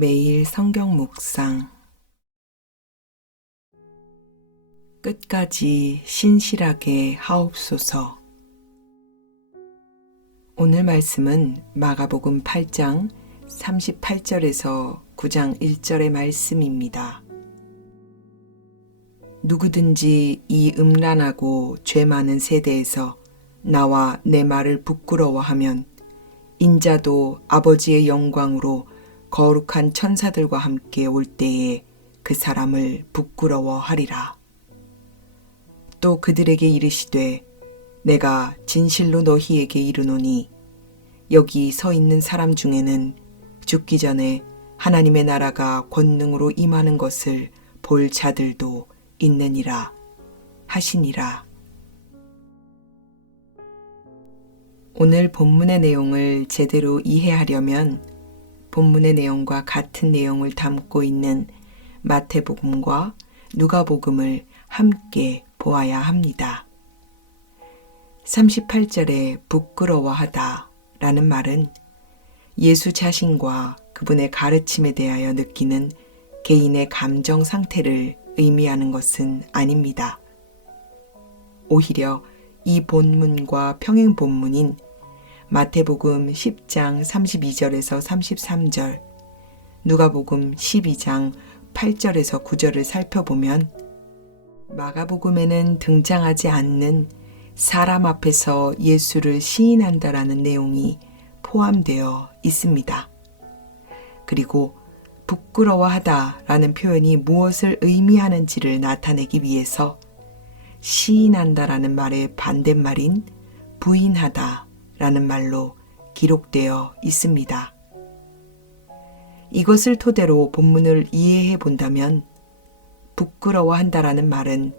매일 성경 묵상. 끝까지 신실하게 하옵소서. 오늘 말씀은 마가복음 8장 38절에서 9장 1절의 말씀입니다. 누구든지 이 음란하고 죄 많은 세대에서 나와 내 말을 부끄러워하면 인자도 아버지의 영광으로 거룩한 천사들과 함께 올 때에 그 사람을 부끄러워하리라. 또 그들에게 이르시되 내가 진실로 너희에게 이르노니 여기 서 있는 사람 중에는 죽기 전에 하나님의 나라가 권능으로 임하는 것을 볼 자들도 있느니라 하시니라. 오늘 본문의 내용을 제대로 이해하려면 본문의 내용과 같은 내용을 담고 있는 마태복음과 누가복음을 함께 보아야 합니다. 38절에 부끄러워하다 라는 말은 예수 자신과 그분의 가르침에 대하여 느끼는 개인의 감정 상태를 의미하는 것은 아닙니다. 오히려 이 본문과 평행 본문인 마태복음 10장 32절에서 33절, 누가복음 12장 8절에서 9절을 살펴보면 마가복음에는 등장하지 않는 사람 앞에서 예수를 시인한다라는 내용이 포함되어 있습니다. 그리고 부끄러워하다라는 표현이 무엇을 의미하는지를 나타내기 위해서 시인한다라는 말의 반대말인 부인하다라는 말로 기록되어 있습니다. 이것을 토대로 본문을 이해해 본다면 부끄러워한다라는 말은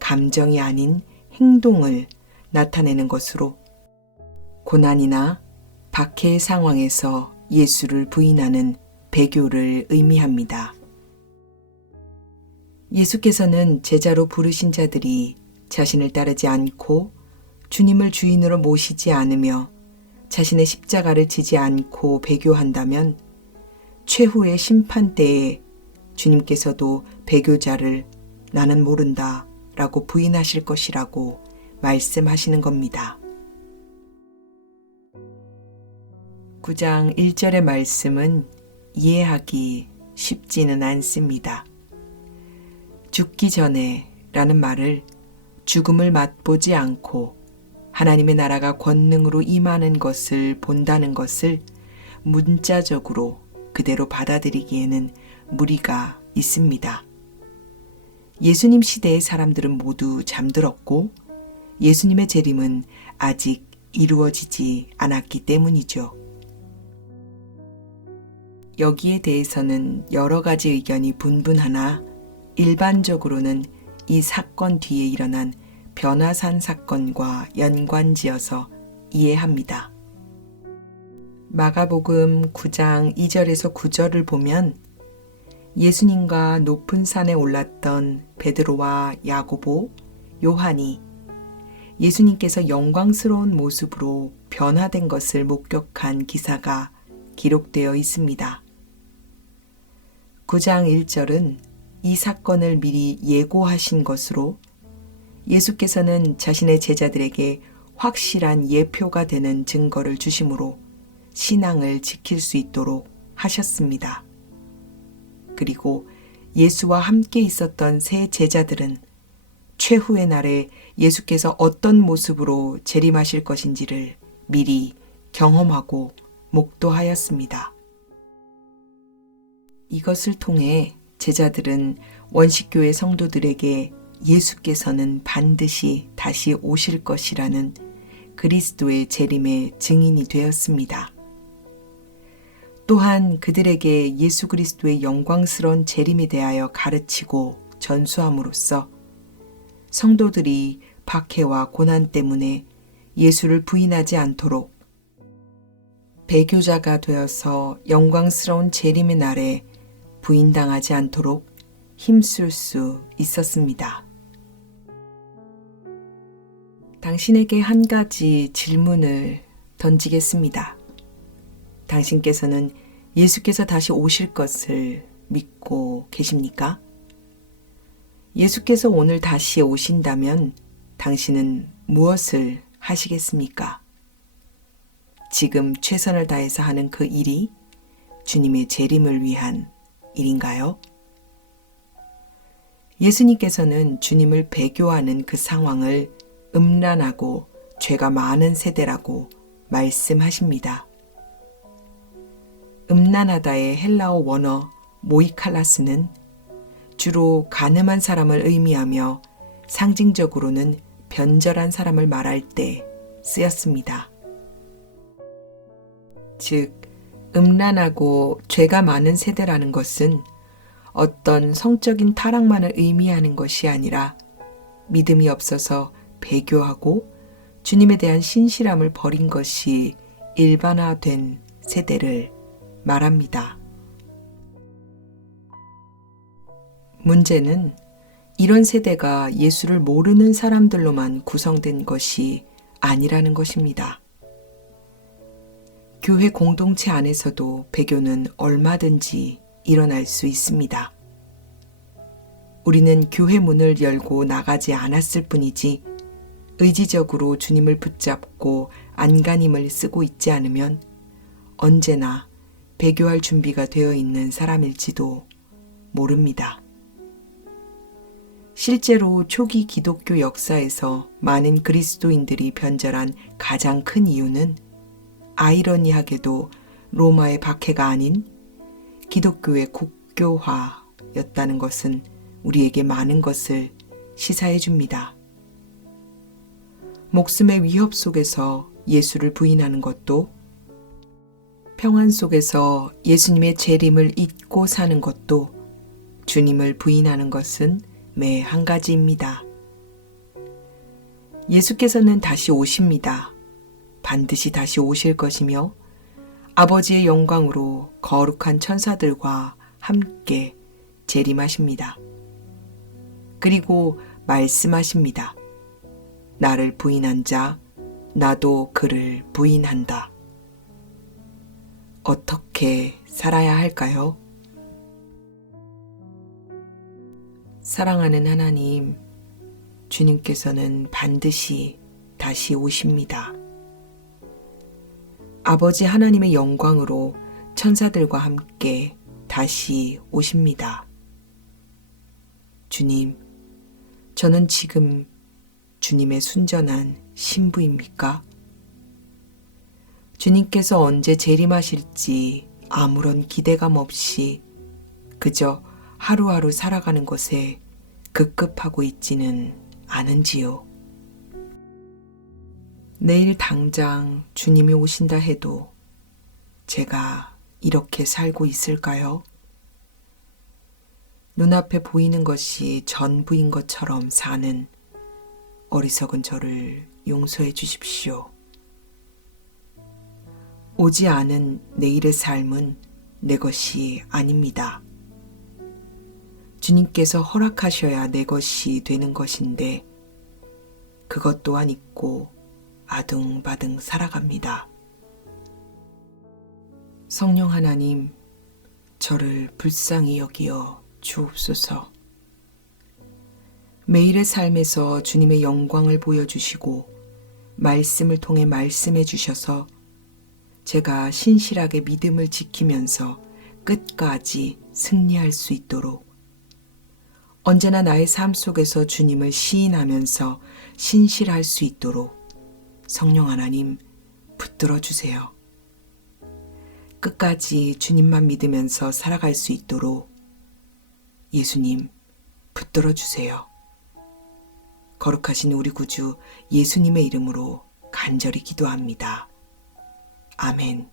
감정이 아닌 행동을 나타내는 것으로 고난이나 박해의 상황에서 예수를 부인하는 배교를 의미합니다. 예수께서는 제자로 부르신 자들이 자신을 따르지 않고 주님을 주인으로 모시지 않으며 자신의 십자가를 지지 않고 배교한다면 최후의 심판 때에 주님께서도 배교자를 나는 모른다 라고 부인하실 것이라고 말씀하시는 겁니다. 9장 1절의 말씀은 이해하기 쉽지는 않습니다. 죽기 전에 라는 말을 죽음을 맛보지 않고 하나님의 나라가 권능으로 임하는 것을 본다는 것을 문자적으로 그대로 받아들이기에는 무리가 있습니다. 예수님 시대의 사람들은 모두 잠들었고 예수님의 재림은 아직 이루어지지 않았기 때문이죠. 여기에 대해서는 여러 가지 의견이 분분하나 일반적으로는 이 사건 뒤에 일어난 변화산 사건과 연관지어서 이해합니다. 마가복음 9장 2절에서 9절을 보면 예수님과 높은 산에 올랐던 베드로와 야고보, 요한이 예수님께서 영광스러운 모습으로 변화된 것을 목격한 기사가 기록되어 있습니다. 9장 1절은 이 사건을 미리 예고하신 것으로 예수께서는 자신의 제자들에게 확실한 예표가 되는 증거를 주심으로 신앙을 지킬 수 있도록 하셨습니다. 그리고 예수와 함께 있었던 세 제자들은 최후의 날에 예수께서 어떤 모습으로 재림하실 것인지를 미리 경험하고 목도하였습니다. 이것을 통해 제자들은 원식교회 성도들에게 예수께서는 반드시 다시 오실 것이라는 그리스도의 재림의 증인이 되었습니다. 또한 그들에게 예수 그리스도의 영광스러운 재림에 대하여 가르치고 전수함으로써 성도들이 박해와 고난 때문에 예수를 부인하지 않도록 배교자가 되어서 영광스러운 재림의 날에 부인당하지 않도록 힘쓸 수 있었습니다. 당신에게 한 가지 질문을 던지겠습니다. 당신께서는 예수께서 다시 오실 것을 믿고 계십니까? 예수께서 오늘 다시 오신다면 당신은 무엇을 하시겠습니까? 지금 최선을 다해서 하는 그 일이 주님의 재림을 위한 일인가요? 예수님께서는 주님을 배교하는 그 상황을 음란하고 죄가 많은 세대라고 말씀하십니다. 음란하다의 헬라어 원어 모이칼라스는 주로 가늠한 사람을 의미하며 상징적으로는 변절한 사람을 말할 때 쓰였습니다. 즉, 음란하고 죄가 많은 세대라는 것은 어떤 성적인 타락만을 의미하는 것이 아니라 믿음이 없어서 배교하고 주님에 대한 신실함을 버린 것이 일반화된 세대를 말합니다. 문제는 이런 세대가 예수를 모르는 사람들로만 구성된 것이 아니라는 것입니다. 교회 공동체 안에서도 배교는 얼마든지 일어날 수 있습니다. 우리는 교회 문을 열고 나가지 않았을 뿐이지 의지적으로 주님을 붙잡고 안간힘을 쓰고 있지 않으면 언제나 배교할 준비가 되어 있는 사람일지도 모릅니다. 실제로 초기 기독교 역사에서 많은 그리스도인들이 변절한 가장 큰 이유는 아이러니하게도 로마의 박해가 아닌 기독교의 국교화였다는 것은 우리에게 많은 것을 시사해 줍니다. 목숨의 위협 속에서 예수를 부인하는 것도, 평안 속에서 예수님의 재림을 잊고 사는 것도, 주님을 부인하는 것은 매 한 가지입니다. 예수께서는 다시 오십니다. 반드시 다시 오실 것이며 아버지의 영광으로 거룩한 천사들과 함께 재림하십니다. 그리고 말씀하십니다. 나를 부인한 자, 나도 그를 부인한다. 어떻게 살아야 할까요? 사랑하는 하나님, 주님께서는 반드시 다시 오십니다. 아버지 하나님의 영광으로 천사들과 함께 다시 오십니다. 주님, 저는 지금 주님의 순전한 신부입니까? 주님께서 언제 재림하실지 아무런 기대감 없이 그저 하루하루 살아가는 것에 급급하고 있지는 않은지요. 내일 당장 주님이 오신다 해도 제가 이렇게 살고 있을까요? 눈앞에 보이는 것이 전부인 것처럼 사는 어리석은 저를 용서해 주십시오. 오지 않은 내일의 삶은 내 것이 아닙니다. 주님께서 허락하셔야 내 것이 되는 것인데 그것 또한 잊고 아둥바둥 살아갑니다. 성령 하나님, 저를 불쌍히 여기어 주옵소서. 매일의 삶에서 주님의 영광을 보여주시고 말씀을 통해 말씀해 주셔서 제가 신실하게 믿음을 지키면서 끝까지 승리할 수 있도록 언제나 나의 삶 속에서 주님을 시인하면서 신실할 수 있도록 성령 하나님 붙들어 주세요. 끝까지 주님만 믿으면서 살아갈 수 있도록 예수님 붙들어 주세요. 거룩하신 우리 구주 예수님의 이름으로 간절히 기도합니다. 아멘.